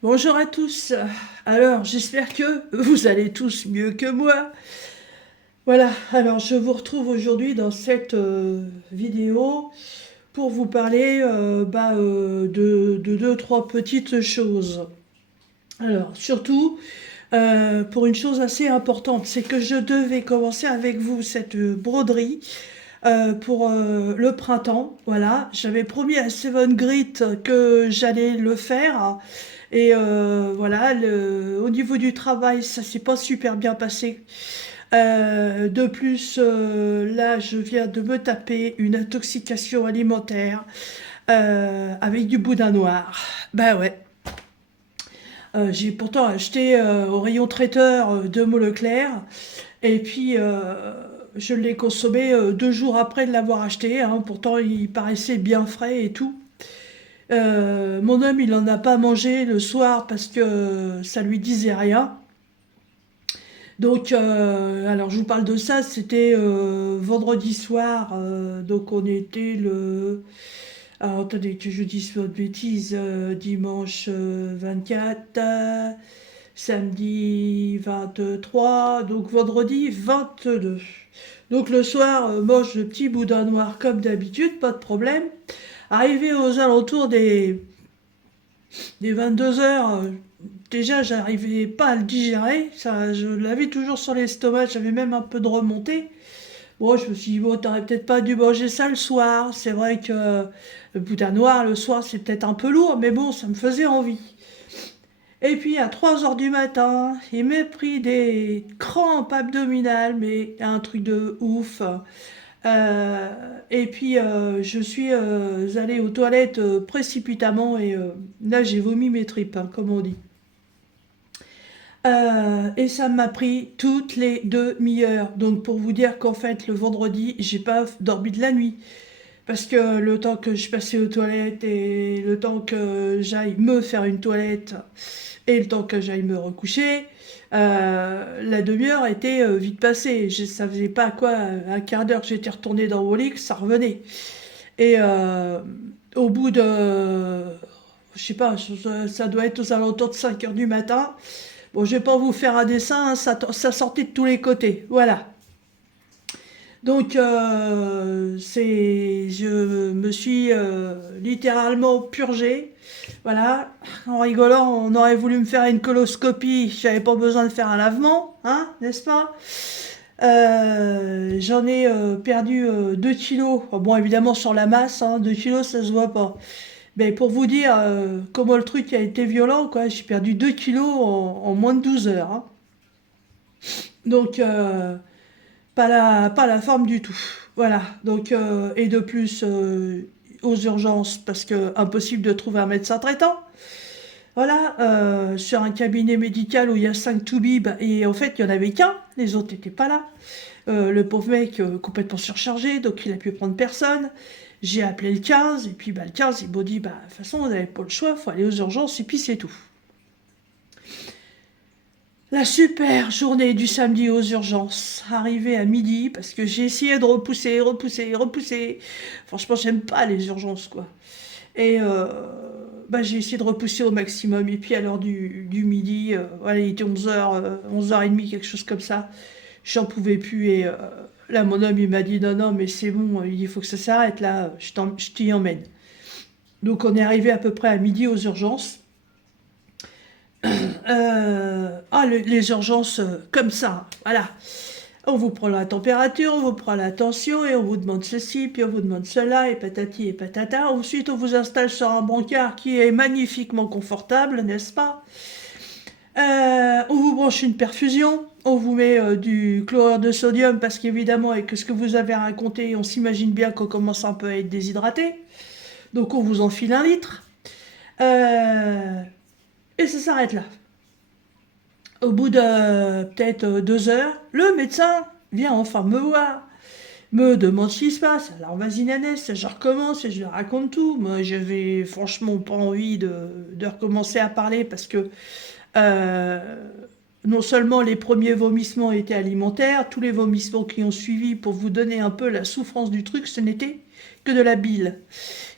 Bonjour à tous. Alors, j'espère que vous allez tous mieux que moi. Voilà, alors je vous retrouve aujourd'hui dans cette vidéo pour vous parler de deux, trois petites choses. Alors, surtout, pour une chose assez importante, c'est que je devais commencer avec vous cette broderie pour le printemps. Voilà, j'avais promis à Seven Grit que j'allais le faire. Et voilà, au niveau du travail, ça s'est pas super bien passé. De plus, là, je viens de me taper une intoxication alimentaire avec du boudin noir. Ben ouais. J'ai pourtant acheté au rayon traiteur de Mont Leclerc. Et puis, je l'ai consommé 2 jours après de l'avoir acheté, hein. Pourtant, il paraissait bien frais et tout. Mon homme, il n'en a pas mangé le soir parce que ça lui disait rien. Donc, alors je vous parle de ça, c'était vendredi soir, donc on était le... Alors attendez que je dise pas de bêtises, dimanche 24, samedi 23, donc vendredi 22. Donc le soir, mange le petit boudin noir comme d'habitude, pas de problème. Arrivé aux alentours des 22 heures, déjà j'arrivais pas à le digérer, ça, je l'avais toujours sur l'estomac, j'avais même un peu de remontée. Bon, je me suis dit, bon, t'aurais peut-être pas dû manger ça le soir. C'est vrai que le boudin noir le soir c'est peut-être un peu lourd, mais bon, ça me faisait envie. Et puis à 3 heures du matin, il m'a pris des crampes abdominales, mais un truc de ouf. Euh, et puis je suis allée aux toilettes précipitamment et là j'ai vomi mes tripes, hein, comme on dit. Et ça m'a pris toutes les demi-heures. Donc pour vous dire qu'en fait le vendredi j'ai pas dormi de la nuit. Parce que le temps que je passais aux toilettes et le temps que j'aille me faire une toilette et le temps que j'aille me recoucher, la demi-heure était vite passée. Ça faisait pas quoi, un quart d'heure que j'étais retournée dans mon lit, que ça revenait. Et au bout de, je sais pas, ça doit être aux alentours de 5 heures du matin. Bon, je vais pas vous faire un dessin, hein, ça sortait de tous les côtés. Voilà. Donc, je me suis littéralement purgée. Voilà. En rigolant, on aurait voulu me faire une coloscopie. J'avais pas besoin de faire un lavement, hein, n'est-ce pas? J'en ai perdu 2 kilos. Bon, évidemment, sur la masse, hein, 2 kilos, ça se voit pas. Mais pour vous dire comment le truc a été violent, quoi, j'ai perdu 2 kilos en moins de 12 heures, hein. Donc, pas la forme du tout. Voilà. Donc, et de plus, aux urgences, parce que impossible de trouver un médecin traitant. Voilà, sur un cabinet médical où il y a 5 toubibs, et en fait, il n'y en avait qu'un, les autres n'étaient pas là. Le pauvre mec, complètement surchargé, donc il a pu prendre personne. J'ai appelé le 15, et puis bah, le 15, il m'a dit, bah, de toute façon, vous n'avez pas le choix, il faut aller aux urgences, et puis c'est tout. La super journée du samedi aux urgences, arrivée à midi, parce que j'ai essayé de repousser, repousser, repousser. Franchement, j'aime pas les urgences, quoi. Et bah, j'ai essayé de repousser au maximum. Et puis à l'heure du midi, voilà, il était 11 heures, 11h30, quelque chose comme ça. J'en pouvais plus. Et là, mon homme, il m'a dit, non, non, mais c'est bon, il faut que ça s'arrête, là, je t'y emmène. Donc on est arrivé à peu près à midi aux urgences. Les urgences comme ça, voilà. On vous prend la température, on vous prend la tension et on vous demande ceci, puis on vous demande cela, et patati et patata. Ensuite, on vous installe sur un brancard qui est magnifiquement confortable, n'est-ce pas? On vous branche une perfusion, on vous met du chlorure de sodium parce qu'évidemment, avec ce que vous avez raconté, on s'imagine bien qu'on commence un peu à être déshydraté. Donc on vous enfile 1 litre. Euh, et ça s'arrête là. Au bout de peut-être 2 heures, le médecin vient enfin me voir, me demande ce qui se passe. Alors vas-y Nanès, je recommence et je lui raconte tout. Moi j'avais franchement pas envie de recommencer à parler parce que euh, non seulement les premiers vomissements étaient alimentaires, tous les vomissements qui ont suivi pour vous donner un peu la souffrance du truc, ce n'était que de la bile.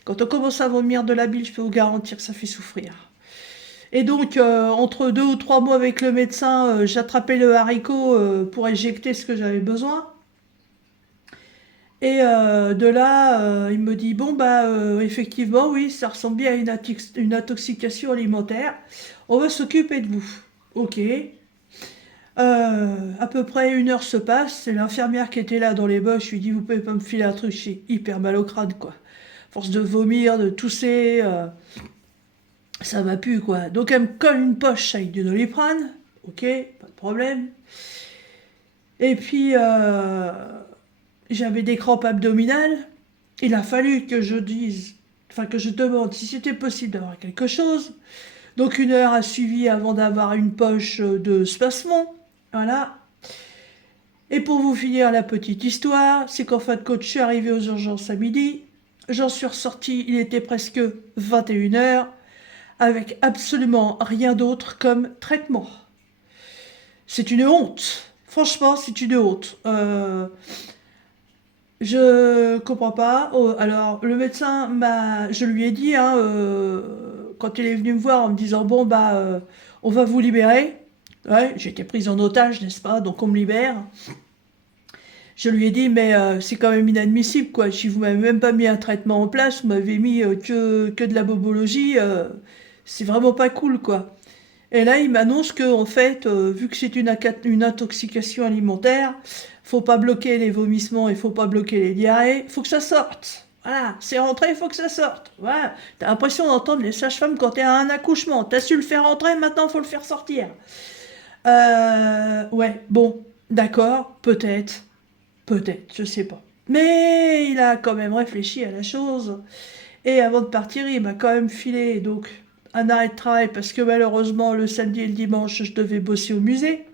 Quand on commence à vomir de la bile, je peux vous garantir que ça fait souffrir. Et donc, entre 2 ou 3 mots avec le médecin, j'attrapais le haricot pour éjecter ce que j'avais besoin. Et de là, il me dit, bon, bah, effectivement, oui, ça ressemble bien à une intoxication alimentaire. On va s'occuper de vous. Ok. À peu près 1 heure se passe. C'est l'infirmière qui était là dans les boches. Je lui dis, vous pouvez pas me filer un truc, j'ai hyper mal au crâne, quoi. Force de vomir, de tousser, ça m'a pu, quoi. Donc elle me colle une poche avec du Doliprane. Ok, pas de problème. Et puis, j'avais des crampes abdominales. Il a fallu que je dise, enfin que je demande si c'était possible d'avoir quelque chose. Donc 1 heure a suivi avant d'avoir une poche de spasmon. Voilà. Et pour vous finir la petite histoire, c'est qu'en fin de compte, je suis arrivé aux urgences à midi. J'en suis ressorti, il était presque 21 h, avec absolument rien d'autre comme traitement. C'est une honte. Franchement, c'est une honte. Je comprends pas. Oh, alors, le médecin je lui ai dit, hein, quand il est venu me voir en me disant, bon, bah, on va vous libérer. Ouais, j'ai été prise en otage, n'est-ce pas? Donc, on me libère. Je lui ai dit, mais c'est quand même inadmissible, quoi. Si vous m'avez même pas mis un traitement en place, vous m'avez mis que de la bobologie, c'est vraiment pas cool, quoi. Et là, il m'annonce que, en fait, vu que c'est une intoxication alimentaire, faut pas bloquer les vomissements et faut pas bloquer les diarrhées, faut que ça sorte. Voilà, c'est rentré, il faut que ça sorte. Voilà, t'as l'impression d'entendre les sages-femmes quand t'es à un accouchement. T'as su le faire rentrer, maintenant faut le faire sortir. Ouais, bon, d'accord, peut-être, je sais pas. Mais il a quand même réfléchi à la chose. Et avant de partir, il m'a quand même filé donc un arrêt de travail parce que malheureusement le samedi et le dimanche je devais bosser au musée.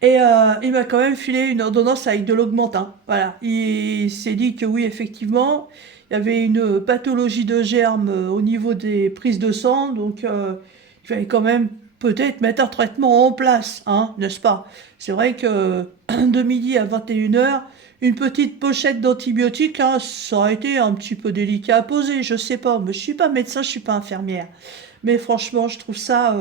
Et il m'a quand même filé une ordonnance avec de l'augmentin. Voilà, il s'est dit que oui, effectivement, il y avait une pathologie de germes au niveau des prises de sang, donc il fallait quand même peut-être mettre un traitement en place, hein, n'est-ce pas? C'est vrai que de midi à 21 h, une petite pochette d'antibiotiques, hein, ça aurait été un petit peu délicat à poser, je sais pas, mais je suis pas médecin, je suis pas infirmière. Mais franchement, je trouve ça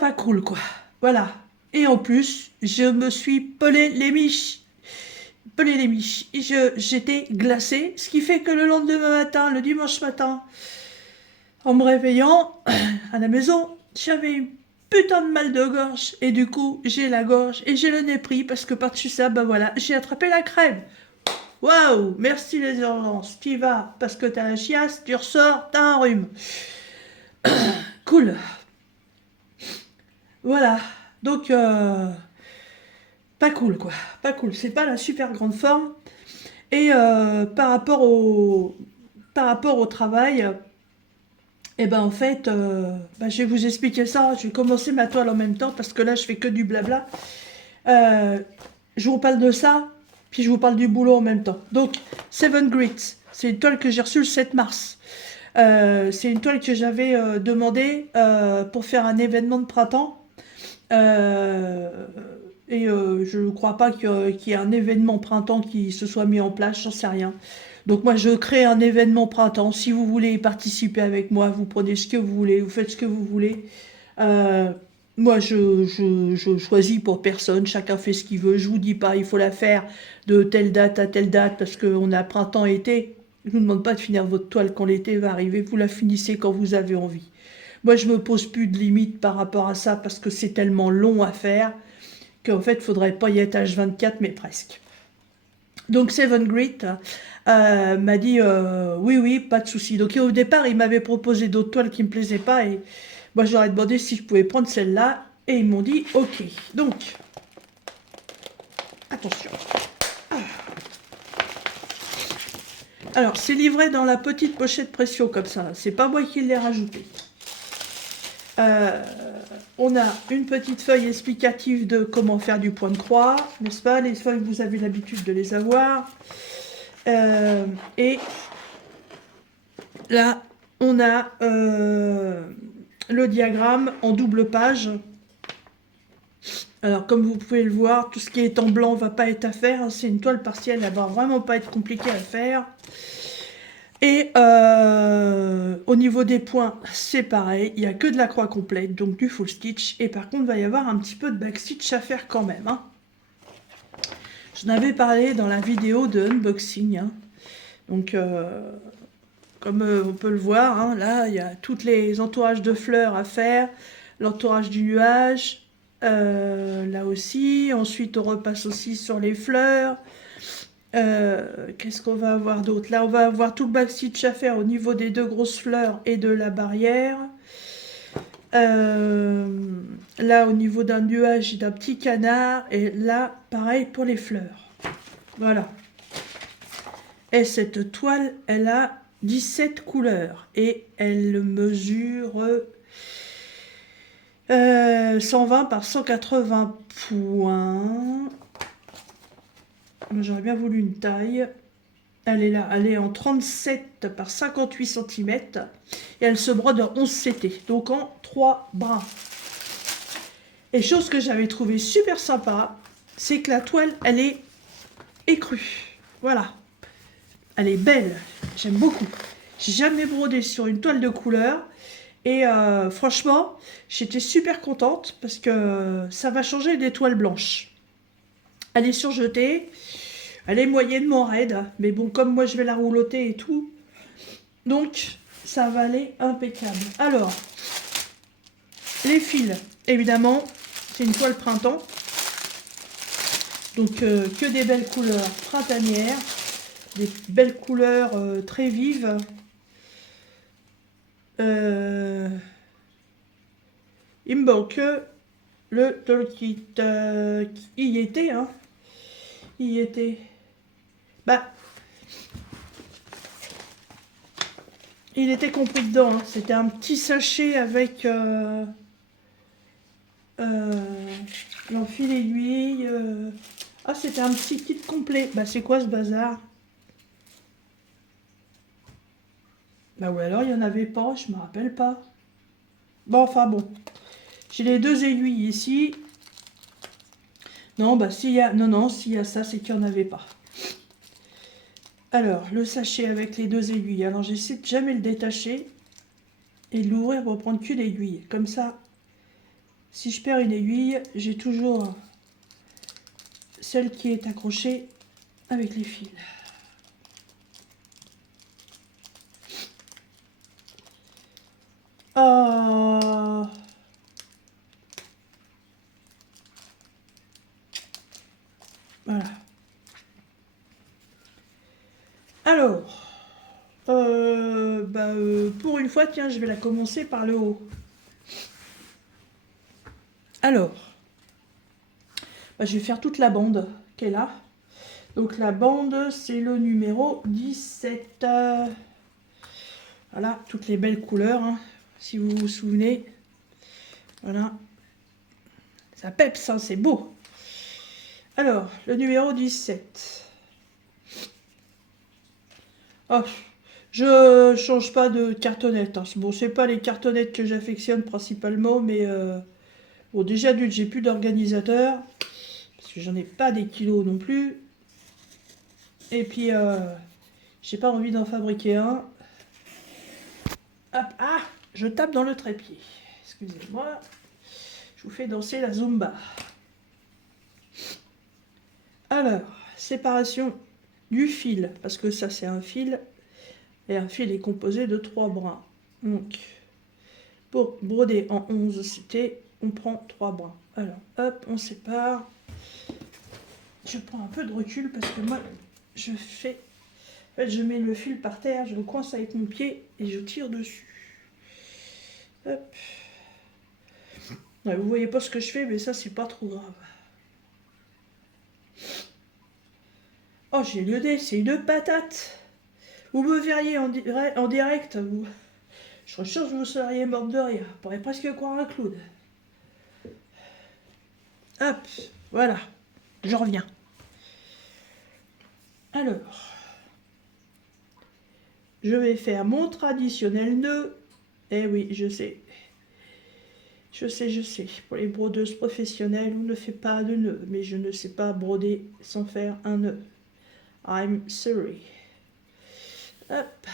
pas cool, quoi. Voilà. Et en plus, je me suis pelé les miches. Pelé les miches. J'étais glacée, ce qui fait que le lendemain matin, le dimanche matin, en me réveillant à la maison, j'avais une putain de mal de gorge. Et du coup, j'ai la gorge et j'ai le nez pris parce que par-dessus ça, ben voilà, j'ai attrapé la crève. Waouh, merci les urgences. Tu y vas parce que t'as la chiasse, tu ressors, t'as un rhume. Cool. Voilà. Donc, pas cool, quoi. Pas cool. C'est pas la super grande forme. Et par rapport au travail, eh ben en fait, je vais vous expliquer ça. Je vais commencer ma toile en même temps parce que là, je fais que du blabla. Euh, je vous parle de ça, puis je vous parle du boulot en même temps. Donc, Seven Grits, c'est une toile que j'ai reçue le 7 mars. C'est une toile que j'avais demandée pour faire un événement de printemps. Euh, et je ne crois pas qu'il y ait un événement printemps qui se soit mis en place, j'en sais rien. Donc moi je crée un événement printemps. Si vous voulez y participer avec moi, vous prenez ce que vous voulez, vous faites ce que vous voulez. Euh, Moi je choisis pour personne, chacun fait ce qu'il veut. Je vous dis pas, il faut la faire de telle date à telle date parce qu'on a printemps-été. Je ne vous demande pas de finir votre toile quand l'été va arriver, vous la finissez quand vous avez envie. Moi, je me pose plus de limites par rapport à ça parce que c'est tellement long à faire qu'en fait, il faudrait pas y être H24, mais presque. Donc, Seven Grit m'a dit oui, oui, pas de souci. Donc, au départ, il m'avait proposé d'autres toiles qui me plaisaient pas et moi, je leur ai demandé si je pouvais prendre celle-là et ils m'ont dit ok. Donc, attention. Alors, c'est livré dans la petite pochette pression comme ça. C'est pas moi qui l'ai rajouté. On a une petite feuille explicative de comment faire du point de croix, n'est-ce pas? Les feuilles, vous avez l'habitude de les avoir. Et là, on a le diagramme en double page. Alors, comme vous pouvez le voir, tout ce qui est en blanc ne va pas être à faire. C'est une toile partielle, elle ne va vraiment pas être compliquée à faire. Et au Au niveau des points, c'est pareil, il n'y a que de la croix complète, donc du full stitch. Et par contre, il va y avoir un petit peu de backstitch à faire quand même. Hein. J'en avais parlé dans la vidéo de unboxing. Hein. Donc, comme on peut le voir, hein, là, il y a tous les entourages de fleurs à faire, l'entourage du nuage, là aussi. Ensuite, on repasse aussi sur les fleurs. Qu'est-ce qu'on va avoir d'autre? Là, on va avoir tout le backstitch à faire au niveau des deux grosses fleurs et de la barrière. Là, au niveau d'un nuage et d'un petit canard. Et là, pareil pour les fleurs. Voilà. Et cette toile, elle a 17 couleurs. Et elle mesure 120 par 180 points. J'aurais bien voulu une taille. Elle est là, elle est en 37 par 58 cm. Et elle se brode en 11 CT, donc en 3 brins. Et chose que j'avais trouvé super sympa, c'est que la toile, elle est écrue. Voilà. Elle est belle. J'aime beaucoup. J'ai jamais brodé sur une toile de couleur. Et franchement, j'étais super contente parce que ça va changer des toiles blanches. Elle est surjetée. Elle est moyennement raide. Mais bon, comme moi je vais la roulotter et tout. Donc, ça va aller impeccable. Alors, les fils, évidemment, c'est une toile printemps. Donc, que des belles couleurs printanières. Des belles couleurs très vives. Il me manque le toolkit qui y était, hein. Il y était. Bah, il était compris dedans. Hein. C'était un petit sachet avec l'enfil aiguille. Ah, c'était un petit kit complet. Bah, c'est quoi ce bazar? Bah, ou alors il n'y en avait pas, je me rappelle pas. Bon, enfin bon. J'ai les deux aiguilles ici. Non, bah s'il y a. Non, non, s'il y a ça, c'est qu'il n'y en avait pas. Alors, le sachet avec les deux aiguilles. Alors, j'essaie de jamais le détacher et de l'ouvrir pour prendre que l'aiguille. Comme ça, si je perds une aiguille, j'ai toujours celle qui est accrochée avec les fils. Oh. Voilà. Alors, pour une fois, tiens, je vais la commencer par le haut. Alors, je vais faire toute la bande qui est là. Donc la bande, c'est le numéro 17. Voilà, toutes les belles couleurs, hein, si vous vous souvenez. Voilà. Ça peps, hein, c'est beau. Alors, le numéro 17. Oh, je change pas de cartonnette. Hein. Bon, c'est pas les cartonnettes que j'affectionne principalement, mais bon, déjà d'une, j'ai plus d'organisateur. Parce que j'en ai pas des kilos non plus. Et puis, j'ai pas envie d'en fabriquer un. Hop, ah, je tape dans le trépied. Excusez-moi. Je vous fais danser la Zumba. Alors, séparation du fil. Parce que ça, c'est un fil. Et un fil est composé de 3 brins. Donc, pour broder en 11 CT, on prend 3 brins. Alors, hop, on sépare. Je prends un peu de recul parce que moi, je fais... En fait, je mets le fil par terre, je le coince avec mon pied et je tire dessus. Hop. Ouais, vous voyez pas ce que je fais, mais ça, c'est pas trop grave. Oh, j'ai le nez, c'est une patate. Vous me verriez en direct, vous... je suis sûr que vous seriez morte de rire. On pourrait presque croire un clown. Hop, voilà, je reviens. Alors, je vais faire mon traditionnel nœud. Eh oui, je sais. Je sais. Pour les brodeuses professionnelles, on ne fait pas de nœud. Mais je ne sais pas broder sans faire un nœud. I'm sorry. Hop.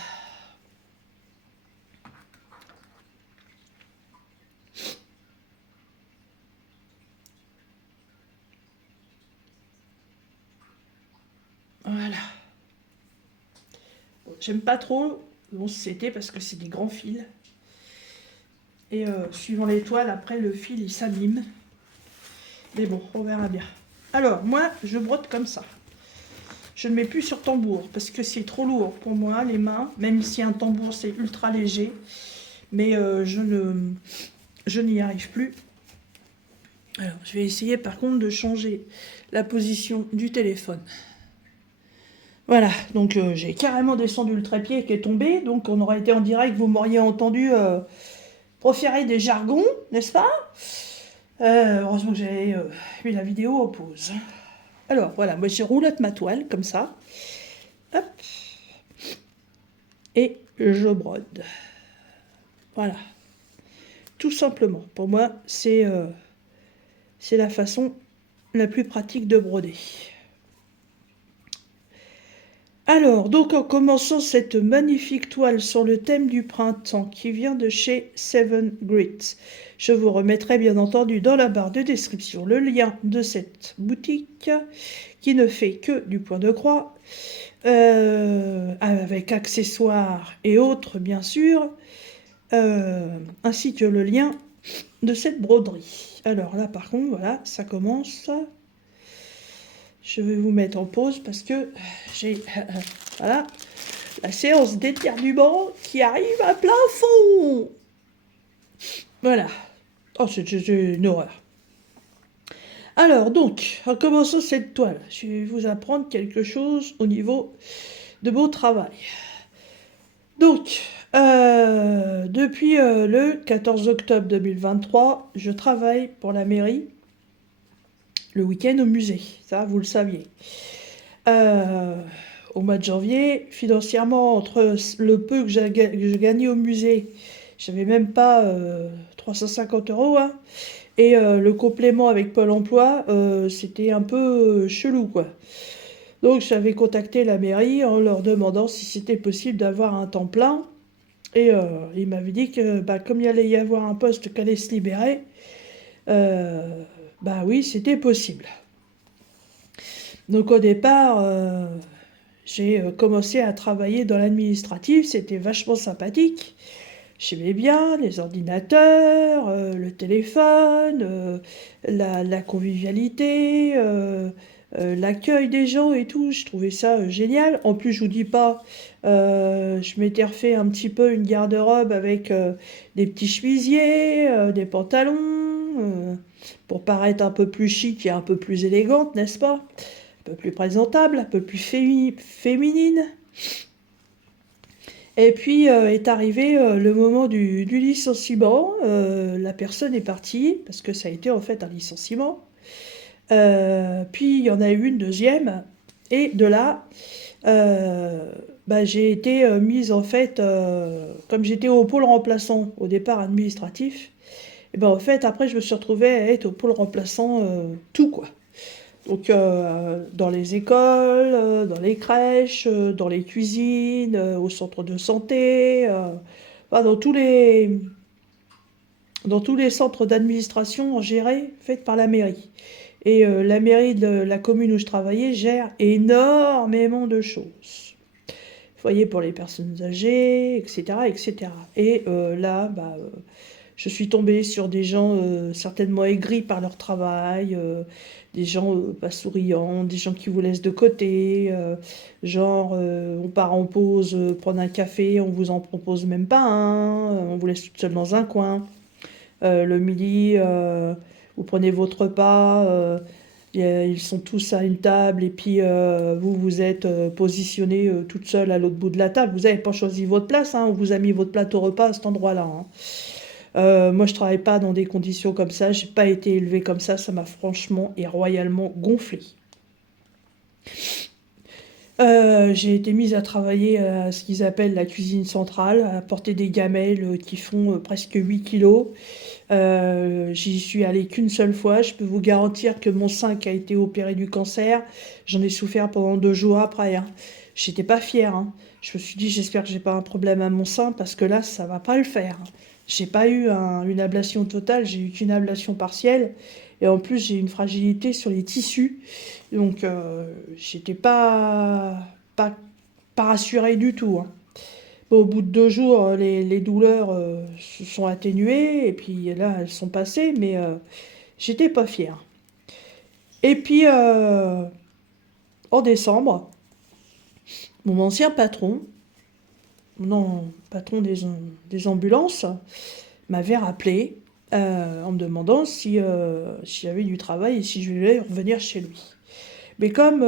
j'aime pas trop. Bon, c'était parce que c'est des grands fils. Et suivant l'étoile, après le fil il s'abîme. Mais bon, on verra bien. Alors, moi, je brode comme ça. Je ne mets plus sur tambour parce que c'est trop lourd pour moi, les mains. Même si un tambour, c'est ultra léger. Mais je n'y arrive plus. Alors, je vais essayer par contre de changer la position du téléphone. Voilà, donc j'ai carrément descendu le trépied qui est tombé. Donc on aurait été en direct, vous m'auriez entendu proférer des jargons, n'est-ce pas? Heureusement que j'avais mis la vidéo en pause. Alors voilà, moi je roulotte ma toile comme ça. Hop. Et je brode. Voilà. Tout simplement. Pour moi, c'est la façon la plus pratique de broder. Alors, donc en commençant cette magnifique toile sur le thème du printemps qui vient de chez Seven Grit, je vous remettrai bien entendu dans la barre de description le lien de cette boutique qui ne fait que du point de croix, avec accessoires et autres bien sûr, ainsi que le lien de cette broderie. Alors là par contre, voilà, ça commence. Je vais vous mettre en pause parce que j'ai voilà, la séance d'éternuement qui arrive à plein fond. Voilà. Oh, c'est une horreur. Alors, donc, en commençant cette toile, je vais vous apprendre quelque chose au niveau de mon travail. Donc, depuis le 14 octobre 2023, je travaille pour la mairie le week-end au musée. Ça, vous le saviez. Au mois de janvier, financièrement, entre le peu que je gagnais au musée, j'avais même pas 350 €, hein, et le complément avec Pôle emploi, c'était un peu chelou, quoi. Donc j'avais contacté la mairie en leur demandant si c'était possible d'avoir un temps plein, et ils m'avaient dit que comme il allait y avoir un poste qui allait se libérer, oui, c'était possible. Donc au départ, j'ai commencé à travailler dans l'administratif, c'était vachement sympathique. J'aimais bien les ordinateurs, le téléphone, la convivialité, l'accueil des gens et tout. Je trouvais ça génial. En plus, je vous dis pas, je m'étais refait un petit peu une garde-robe avec des petits chemisiers, des pantalons, pour paraître un peu plus chic et un peu plus élégante, n'est-ce pas? Un peu plus présentable, un peu plus féminine. Et puis est arrivé le moment du licenciement. La personne est partie, parce que ça a été en fait un licenciement. Puis il y en a eu une deuxième. Et de là, j'ai été mise en fait, comme j'étais au pôle remplaçant au départ administratif, et en fait après je me suis retrouvée à être au pôle remplaçant tout quoi. Donc dans les écoles, dans les crèches, dans les cuisines, au centre de santé, dans tous les centres d'administration gérés, faits par la mairie. Et la mairie de la commune où je travaillais gère énormément de choses. Foyer pour les personnes âgées, etc. etc. Et là, je suis tombée sur des gens certainement aigris par leur travail, des gens pas souriants, des gens qui vous laissent de côté, on part en pause, prendre un café, on vous en propose même pas un, on vous laisse toute seule dans un coin. Le midi, vous prenez votre repas, ils sont tous à une table et puis vous êtes positionné toute seule à l'autre bout de la table. Vous n'avez pas choisi votre place, hein, on vous a mis votre plateau repas à cet endroit-là, hein. Moi, je travaille pas dans des conditions comme ça, j'ai pas été élevée comme ça m'a franchement et royalement gonflé. J'ai été mise à travailler à ce qu'ils appellent la cuisine centrale, à porter des gamelles qui font presque 8 kilos. J'y suis allée qu'une seule fois. Je peux vous garantir que mon sein qui a été opéré du cancer, j'en ai souffert pendant 2 jours après, hein. J'étais pas fière, hein. Je me suis dit, j'espère que j'ai pas un problème à mon sein parce que là, ça va pas le faire, hein. J'ai pas eu une ablation totale, j'ai eu qu'une ablation partielle. Et en plus, j'ai une fragilité sur les tissus. Donc, j'étais pas pas rassurée du tout, hein. Bon, au bout de 2 jours, les douleurs se sont atténuées, et puis là, elles sont passées, mais j'étais pas fière. Et puis, en décembre, mon ancien patron, non, patron des ambulances, m'avait rappelé en me demandant si j'avais du travail et si je voulais revenir chez lui. Mais comme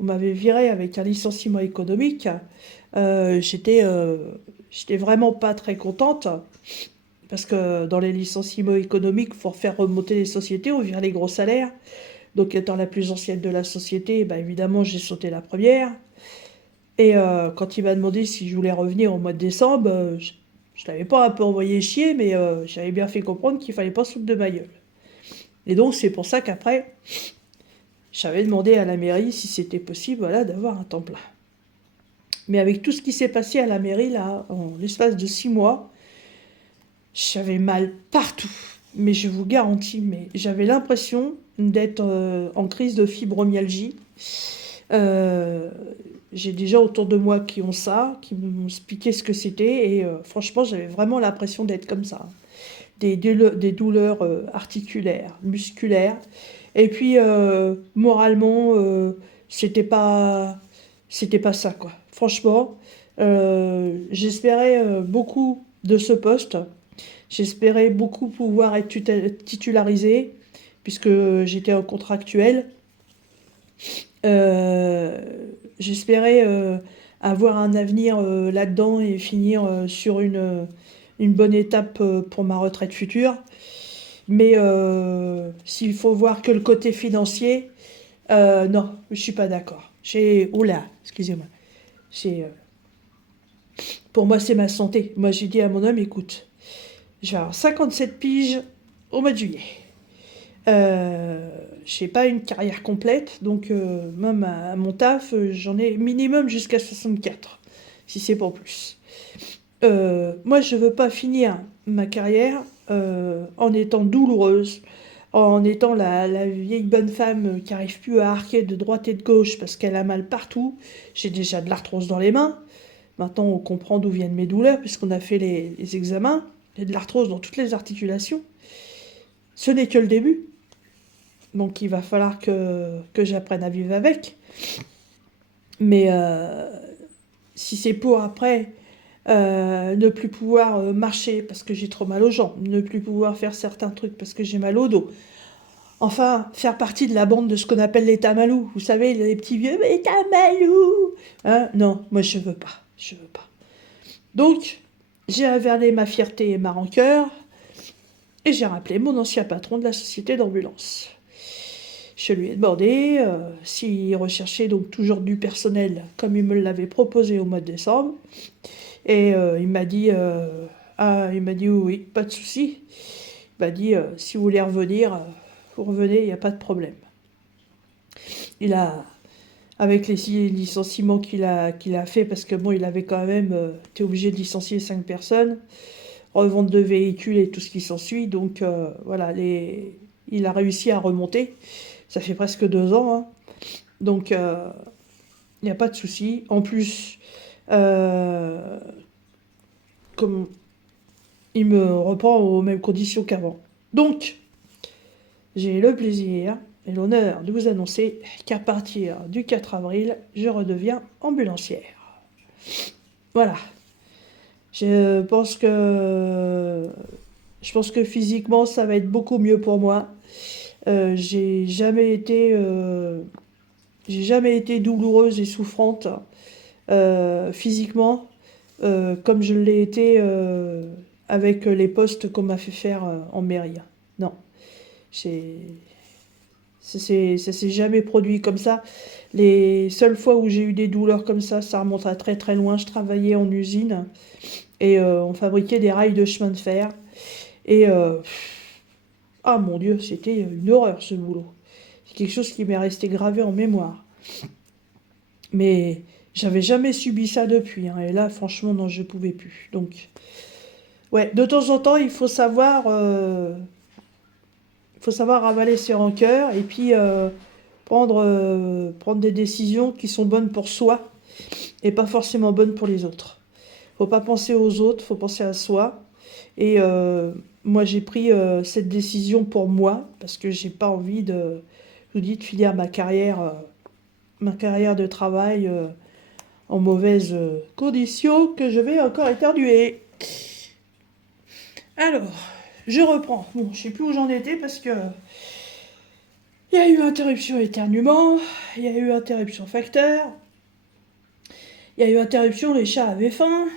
on m'avait viré avec un licenciement économique, j'étais vraiment pas très contente, parce que dans les licenciements économiques, pour faire remonter les sociétés, on vire les gros salaires. Donc étant la plus ancienne de la société, bah, évidemment j'ai sauté la première. Et quand il m'a demandé si je voulais revenir au mois de décembre, je l'avais pas un peu envoyé chier, mais j'avais bien fait comprendre qu'il fallait pas se foutre de ma gueule. Et donc c'est pour ça qu'après, j'avais demandé à la mairie si c'était possible, voilà, d'avoir un temps plein. Mais avec tout ce qui s'est passé à la mairie, là, en l'espace de 6 mois, j'avais mal partout. Mais je vous garantis, mais j'avais l'impression d'être en crise de fibromyalgie. Euh, j'ai des gens autour de moi qui ont ça, qui m'ont expliqué ce que c'était, et franchement, j'avais vraiment l'impression d'être comme ça. Des douleurs articulaires, musculaires, et puis moralement, c'était pas, c'était pas ça, quoi. Franchement, j'espérais beaucoup de ce poste. J'espérais beaucoup pouvoir être titularisée, puisque j'étais en contractuel. Euh, J'espérais avoir un avenir là-dedans et finir sur une bonne étape pour ma retraite future. Mais s'il faut voir que le côté financier, non, je suis pas d'accord. Oula, excusez-moi. J'ai, pour moi, c'est ma santé. Moi, j'ai dit à mon homme, écoute, je vais avoir 57 piges au mois de juillet. Euh, j'ai pas une carrière complète, donc même à mon taf, j'en ai minimum jusqu'à 64, si c'est pas plus. Moi, je veux pas finir ma carrière en étant douloureuse, en étant la vieille bonne femme qui arrive plus à arquer de droite et de gauche parce qu'elle a mal partout. J'ai déjà de l'arthrose dans les mains. Maintenant, on comprend d'où viennent mes douleurs puisqu'on a fait les examens. J'ai de l'arthrose dans toutes les articulations. Ce n'est que le début. Donc il va falloir que j'apprenne à vivre avec. Mais si c'est pour après ne plus pouvoir marcher parce que j'ai trop mal aux jambes, ne plus pouvoir faire certains trucs parce que j'ai mal au dos, enfin faire partie de la bande de ce qu'on appelle les tamalous, vous savez, les petits vieux, mais tamalous, hein, non, moi je veux pas, je veux pas. Donc j'ai avalé ma fierté et ma rancœur et j'ai rappelé mon ancien patron de la société d'ambulance. Je lui ai demandé s'il recherchait donc toujours du personnel comme il me l'avait proposé au mois de décembre. Et il m'a dit oui, oui, pas de souci. Il m'a dit si vous voulez revenir, vous revenez, il n'y a pas de problème. Il a, avec les 6 licenciements qu'il a fait, parce que bon, il avait quand même été obligé de licencier 5 personnes, revente de véhicules et tout ce qui s'ensuit. Donc voilà, il a réussi à remonter. Ça fait presque 2 ans, hein. Donc, il n'y a pas de souci. En plus, euh, comme il me reprend aux mêmes conditions qu'avant. Donc, j'ai le plaisir et l'honneur de vous annoncer qu'à partir du 4 avril, je redeviens ambulancière. Voilà. Je pense que, je pense que physiquement, ça va être beaucoup mieux pour moi. J'ai jamais été douloureuse et souffrante physiquement comme je l'ai été avec les postes qu'on m'a fait faire en mairie. Non, c'est- ça s'est jamais produit comme ça. Les seules fois où j'ai eu des douleurs comme ça remonte à très très loin. Je travaillais en usine et on fabriquait des rails de chemin de fer. Et ah mon Dieu, c'était une horreur ce boulot. C'est quelque chose qui m'est resté gravé en mémoire. Mais j'avais jamais subi ça depuis, hein, et là, franchement, non, je pouvais plus. Donc, ouais, de temps en temps, il faut savoir avaler ses rancœurs et puis prendre des décisions qui sont bonnes pour soi et pas forcément bonne pour les autres. Faut pas penser aux autres, faut penser à soi. Et moi, j'ai pris cette décision pour moi parce que j'ai pas envie de, je vous dis, de finir ma carrière de travail en mauvaises conditions que je vais encore éternuer. Alors, je reprends. Bon, je sais plus où j'en étais parce que il y a eu interruption éternuement, il y a eu interruption facteur, il y a eu interruption, les chats avaient faim.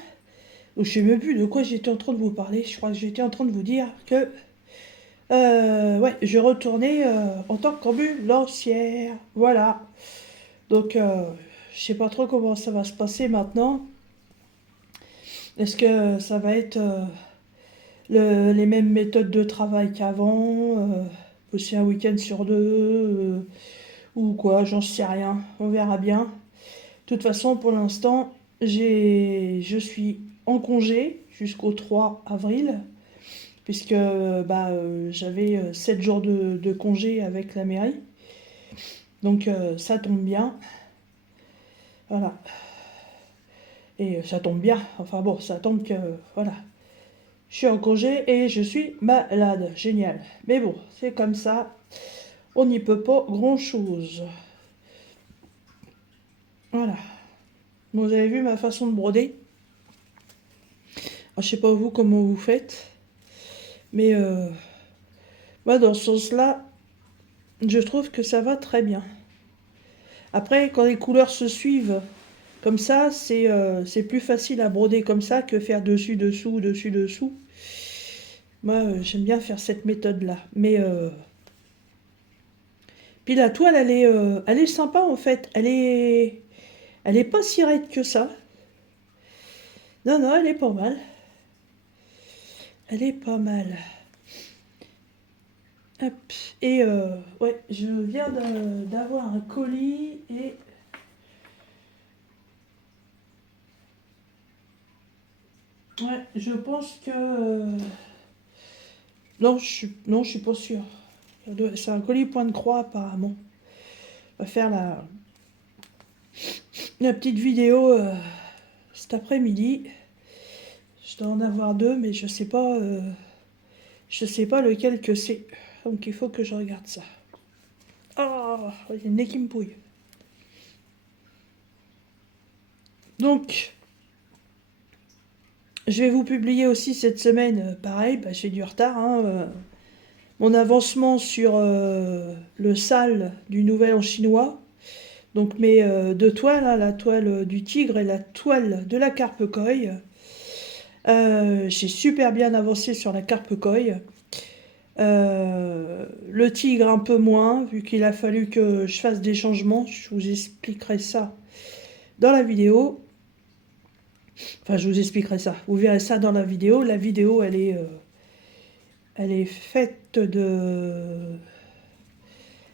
Donc, je sais même plus de quoi j'étais en train de vous parler. Je crois que j'étais en train de vous dire que ouais, je retournais en tant qu'ambulancière. Voilà. Donc, je sais pas trop comment ça va se passer maintenant. Est-ce que ça va être les mêmes méthodes de travail qu'avant, bosser un week-end sur deux, ou quoi, j'en sais rien. On verra bien. De toute façon, pour l'instant, je suis en congé jusqu'au 3 avril, puisque j'avais 7 jours de congé avec la mairie. Donc ça tombe bien. Voilà. Et ça tombe bien. Enfin bon, ça tombe que... Voilà. Je suis en congé et je suis malade. Génial. Mais bon, c'est comme ça. On n'y peut pas grand-chose. Voilà. Vous avez vu ma façon de broder. Alors, je sais pas vous comment vous faites. Mais moi, dans ce sens-là, je trouve que ça va très bien. Après, quand les couleurs se suivent comme ça, c'est plus facile à broder comme ça que faire dessus-dessous, dessus-dessous. Moi, j'aime bien faire cette méthode-là. Mais puis la toile, elle est sympa en fait. Elle est pas si raide que ça. Non, non, elle est pas mal. Elle est pas mal. Hop. Et ouais, je viens d'avoir un colis et ouais, je pense que non, je suis pas sûre. C'est un colis point de croix apparemment. On va faire la petite vidéo cet après-midi. Je dois en avoir deux, mais je sais pas lequel que c'est. Donc il faut que je regarde ça. Oh, il y a le nez qui me pouille. Donc, je vais vous publier aussi cette semaine, pareil, j'ai du retard, hein, mon avancement sur le sale du Nouvel An chinois. Donc mes deux toiles, hein, la toile du tigre et la toile de la carpe koi. J'ai super bien avancé sur la carpe koi. Le tigre un peu moins, vu qu'il a fallu que je fasse des changements. Je vous expliquerai ça dans la vidéo. Enfin, je vous expliquerai ça. Vous verrez ça dans la vidéo. La vidéo, elle est faite de...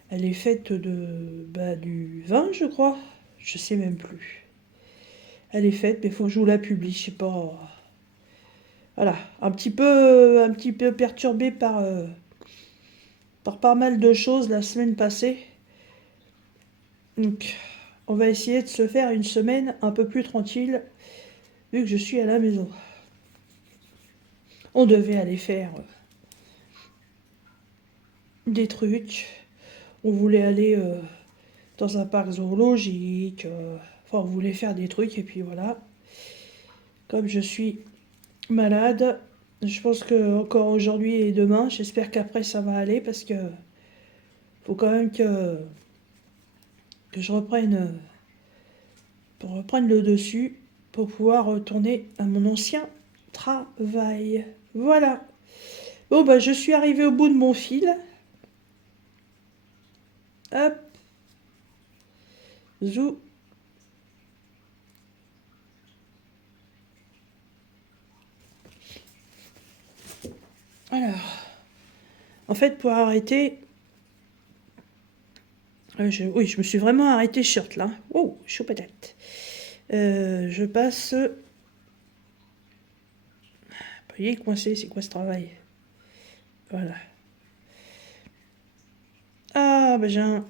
Elle est faite du vin, je crois. Je sais même plus. Elle est faite, mais il faut que je vous la publie. Je sais pas. Voilà, un petit peu perturbée par pas mal de choses la semaine passée. Donc, on va essayer de se faire une semaine un peu plus tranquille, vu que je suis à la maison. On devait aller faire des trucs. On voulait aller dans un parc zoologique. Enfin, on voulait faire des trucs, et puis voilà. Comme je suis malade, je pense que encore aujourd'hui et demain, j'espère qu'après ça va aller, parce que faut quand même que je reprenne, pour reprendre le dessus, pour pouvoir retourner à mon ancien travail. Voilà. Bon, je suis arrivée au bout de mon fil. Hop. Zou. Alors. En fait, pour arrêter... oui, je me suis vraiment arrêtée short, là. Oh, chaud patate. Je passe... Vous voyez, coincé, c'est quoi ce travail? Voilà. Ah, j'ai un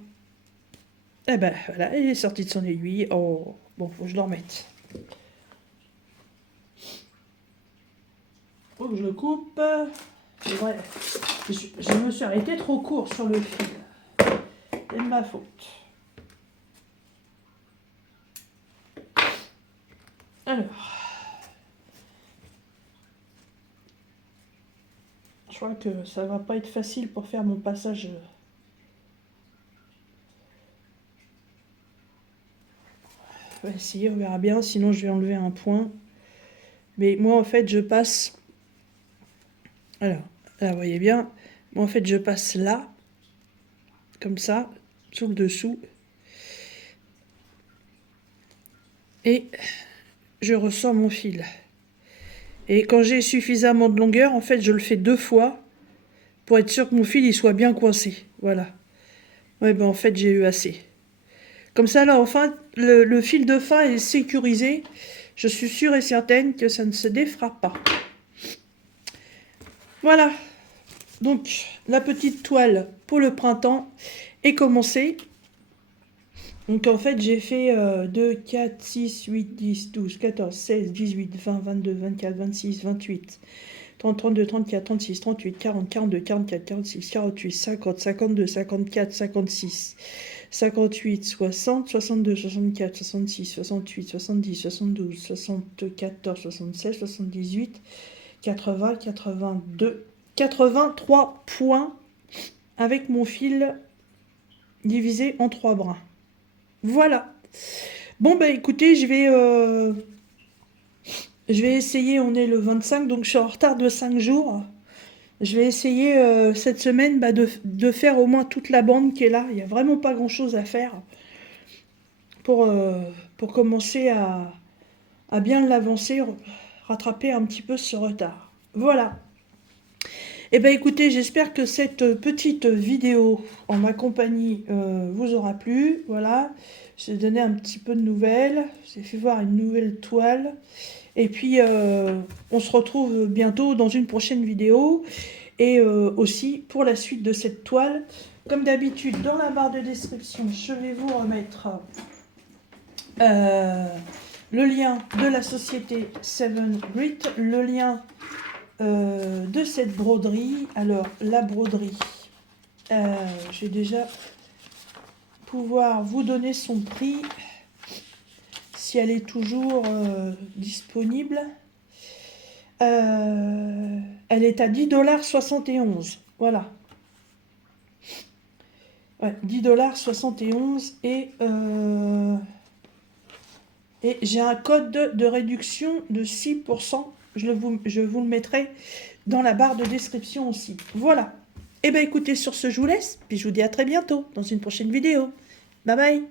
Eh ben voilà, il est sorti de son aiguille. Oh, bon, faut que je le remette. Faut que je le coupe. C'est vrai, je me suis arrêtée trop court sur le fil. C'est de ma faute. Alors, je crois que ça va pas être facile pour faire mon passage. Ouais, si, on verra bien, sinon je vais enlever un point. Mais moi, en fait, je passe... Alors, là, vous voyez bien. Moi, en fait, je passe là, comme ça, sur le dessous. Et je ressors mon fil. Et quand j'ai suffisamment de longueur, en fait, je le fais 2 fois pour être sûr que mon fil il soit bien coincé. Voilà. Ouais, ben en fait, j'ai eu assez. Comme ça, là, enfin, le fil de fin est sécurisé. Je suis sûre et certaine que ça ne se défera pas. Voilà. Donc, la petite toile pour le printemps est commencée. Donc, en fait, j'ai fait 2, 4, 6, 8, 10, 12, 14, 16, 18, 20, 22, 24, 26, 28, 30, 32, 34, 36, 38, 40, 42, 44, 46, 48, 50, 52, 54, 56, 58, 60, 62, 64, 66, 68, 70, 72, 74, 76, 78, 80, 82, 83 points avec mon fil divisé en 3 brins. Voilà. Bon, bah écoutez, je vais essayer, on est le 25, donc je suis en retard de 5 jours. Je vais essayer cette semaine de faire au moins toute la bande qui est là. Il n'y a vraiment pas grand-chose à faire pour commencer à bien l'avancer, rattraper un petit peu ce retard. Voilà. Eh bien écoutez, j'espère que cette petite vidéo en ma compagnie vous aura plu. Voilà, j'ai donné un petit peu de nouvelles, j'ai fait voir une nouvelle toile. Et puis on se retrouve bientôt dans une prochaine vidéo. Et aussi pour la suite de cette toile. Comme d'habitude, dans la barre de description, je vais vous remettre le lien de la société Seven Grit, le lien de cette broderie. Alors la broderie, je vais déjà pouvoir vous donner son prix si elle est toujours disponible. Elle est à 10,71 $. Voilà. Ouais, 10,71 $. Et j'ai un code de réduction de 6%. Je vous le mettrai dans la barre de description aussi. Voilà. Et bien écoutez, sur ce, je vous laisse. Puis je vous dis à très bientôt dans une prochaine vidéo. Bye bye.